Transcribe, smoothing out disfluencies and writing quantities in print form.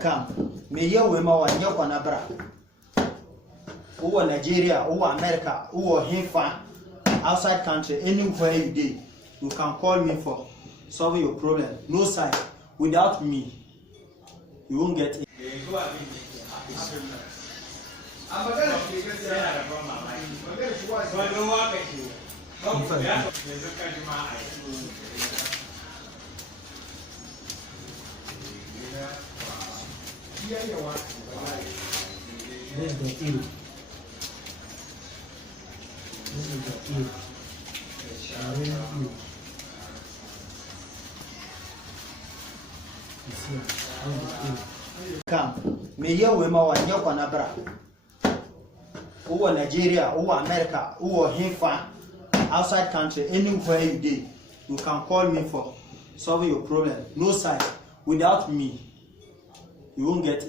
Come, me ye we ma wa nye kwana bra. Who Nigeria, who America, who Hinfa, outside country, anywhere you dey, you can call me for solving your problem. No side. Without me, you won't get it. This is the eel. This is the eel. Marine eel. You see, this is the eel. Come, me ye we ma wa nye kwana bra. Who Nigeria, who America, who Hinfa, outside country, anywhere you dey, you can call me for solving your problem. No side. Without me, you won't get it.